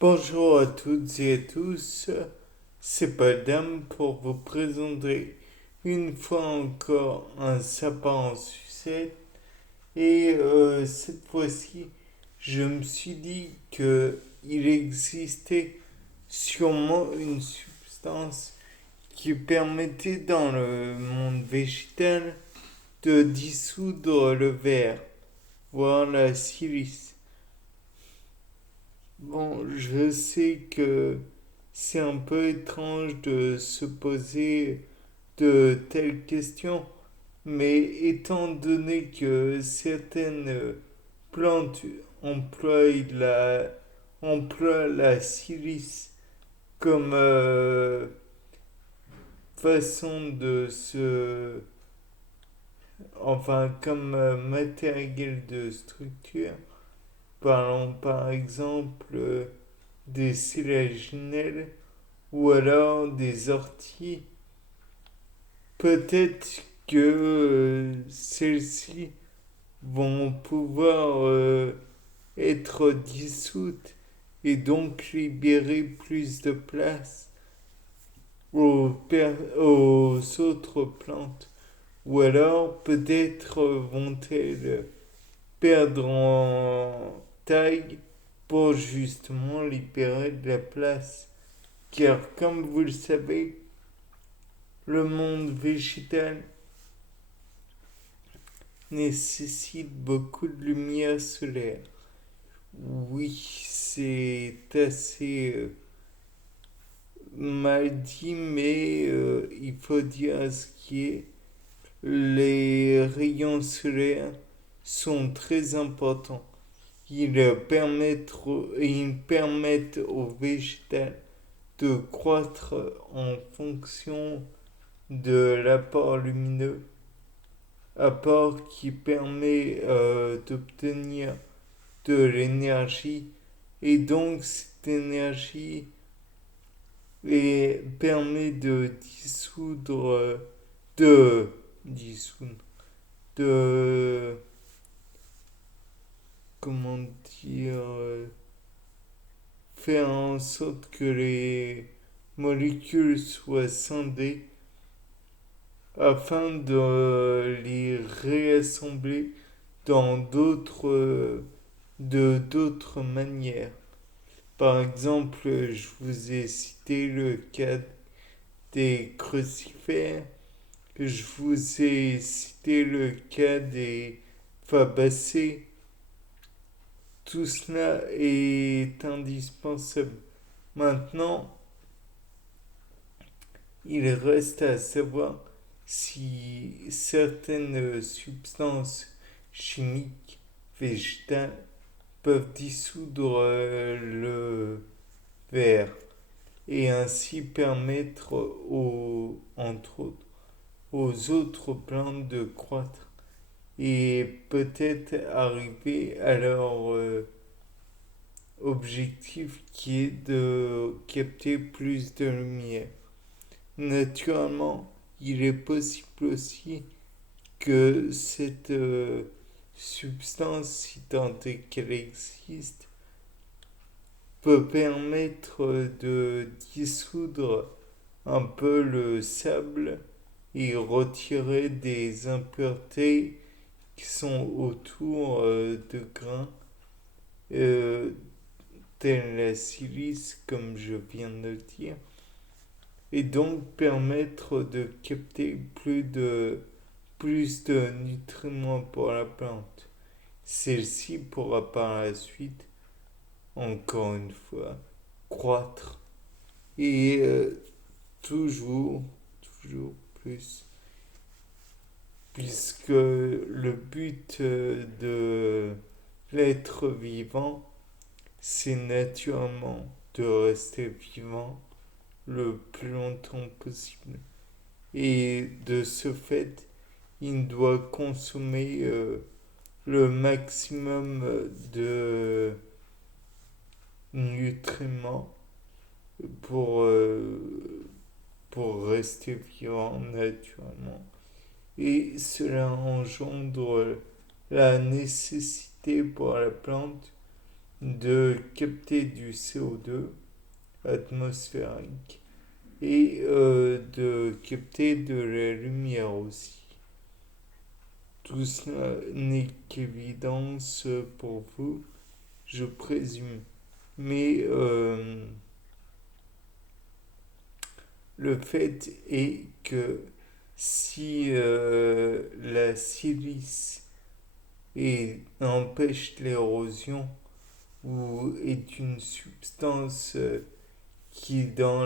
Bonjour à toutes et à tous, c'est Padam pour vous présenter une fois encore un sapin en sucette. Et cette fois-ci, je me suis dit que il existait sûrement une substance qui permettait dans le monde végétal de dissoudre le verre, voire la silice. Bon, je sais que c'est un peu étrange de se poser de telles questions, mais étant donné que certaines plantes emploient la silice comme façon de se... enfin, comme matériel de structure, parlons par exemple des sélaginelles ou alors des orties. Peut-être que celles-ci vont pouvoir être dissoutes et donc libérer plus de place aux autres plantes. Ou alors peut-être vont-elles perdre en taille pour justement libérer de la place. Car comme vous le savez, le monde végétal nécessite beaucoup de lumière solaire. Oui, c'est assez mal dit, mais il faut dire ce qui est. Les rayons solaires sont très importants. Ils permettent au végétal de croître en fonction de l'apport lumineux, apport qui permet d'obtenir de l'énergie et donc cette énergie permet de dissoudre, de, comment dire, faire en sorte que les molécules soient scindées afin de les réassembler dans d'autres manières. Par exemple, je vous ai cité le cas des crucifères, je vous ai cité le cas des fabacées. Tout cela est indispensable. Maintenant, il reste à savoir si certaines substances chimiques végétales peuvent dissoudre le verre et ainsi permettre entre autres, aux autres plantes de croître et peut-être arriver à leur objectif qui est de capter plus de lumière. Naturellement, il est possible aussi que cette substance, si tant est qu'elle existe, peut permettre de dissoudre un peu le sable et retirer des impuretés qui sont autour de grains, euh, tels la silice, comme je viens de le dire, et donc permettre de capter plus de nutriments pour la plante. Celle-ci pourra par la suite, encore une fois, croître et toujours, toujours plus, puisque le but de l'être vivant, c'est naturellement de rester vivant le plus longtemps possible. Et de ce fait, il doit consommer le maximum de nutriments pour, euh, pour rester vivant naturellement. Et cela engendre la nécessité pour la plante de capter du CO2 atmosphérique et de capter de la lumière aussi. Tout cela n'est qu'évidence pour vous, je présume. Mais le fait est que si la silice empêche l'érosion ou est une substance qui dans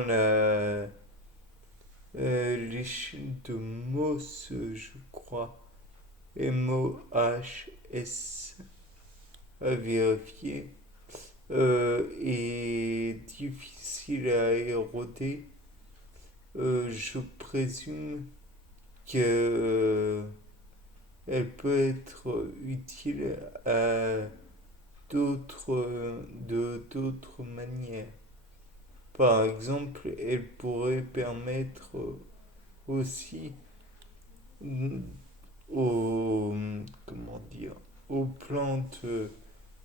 l'échelle de Mohs, je crois, MOHS, à vérifier, est difficile à éroder, je présume que elle peut être utile à d'autres manières. Par exemple, elle pourrait permettre aussi aux, comment dire, aux plantes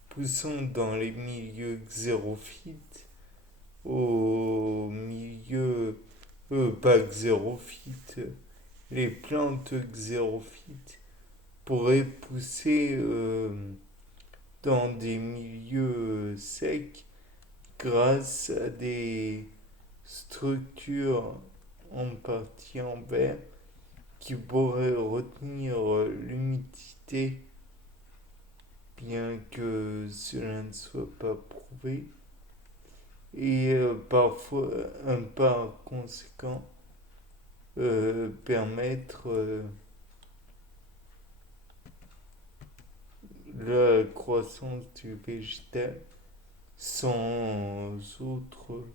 poussant dans les milieux xérophytes, aux milieux, pas xérophytes, les plantes xérophytes pourraient pousser dans des milieux secs grâce à des structures en partie en verre qui pourraient retenir l'humidité, bien que cela ne soit pas prouvé, et parfois, par conséquent, permettre la croissance du végétal sans autre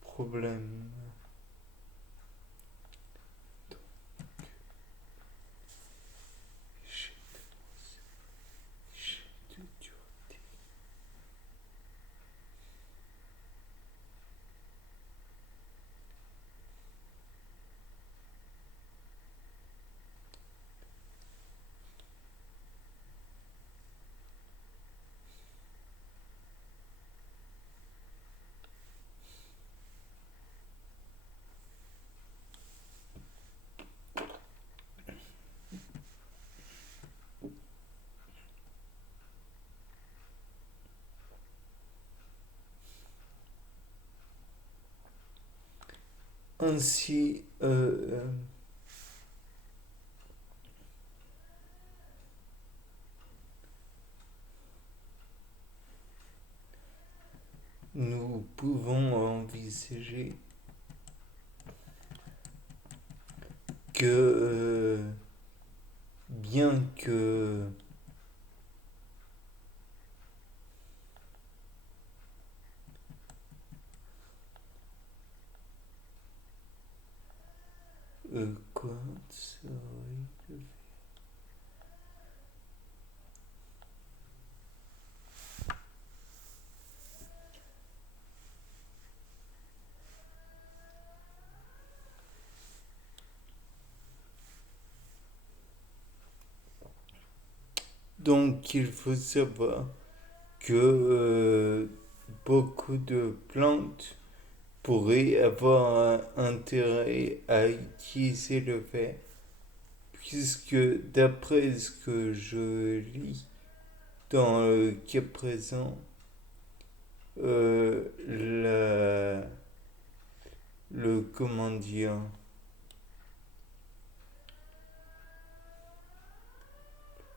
problème. Ainsi, nous pouvons envisager que bien que quoi serait donc il faut savoir que beaucoup de plantes pourraient avoir un intérêt à utiliser le verre, puisque d'après ce que je lis dans le cas présent, la, le comment dire,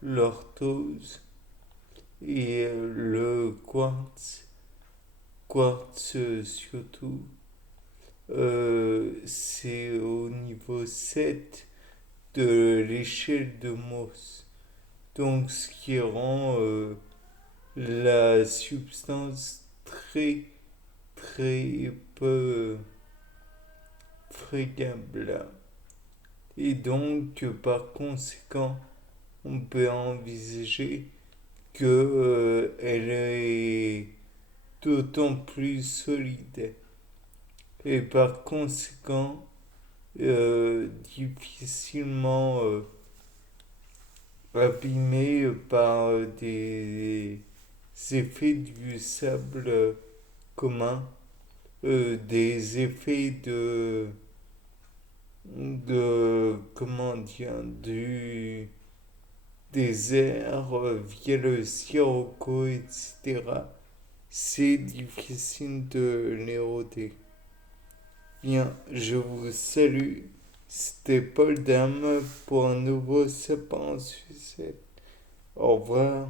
l'orthose et le quartz surtout, c'est au niveau 7 de l'échelle de Mohs. Donc ce qui rend la substance très très peu fréquable. Et donc par conséquent, on peut envisager que elle est d'autant plus solide et par conséquent difficilement abîmée par des effets du sable commun, des effets comment dire, des airs via le sirocco, etc. C'est difficile de les roder. Bien, je vous salue. C'était Paul Dame pour un nouveau sapin en sucette. Au revoir.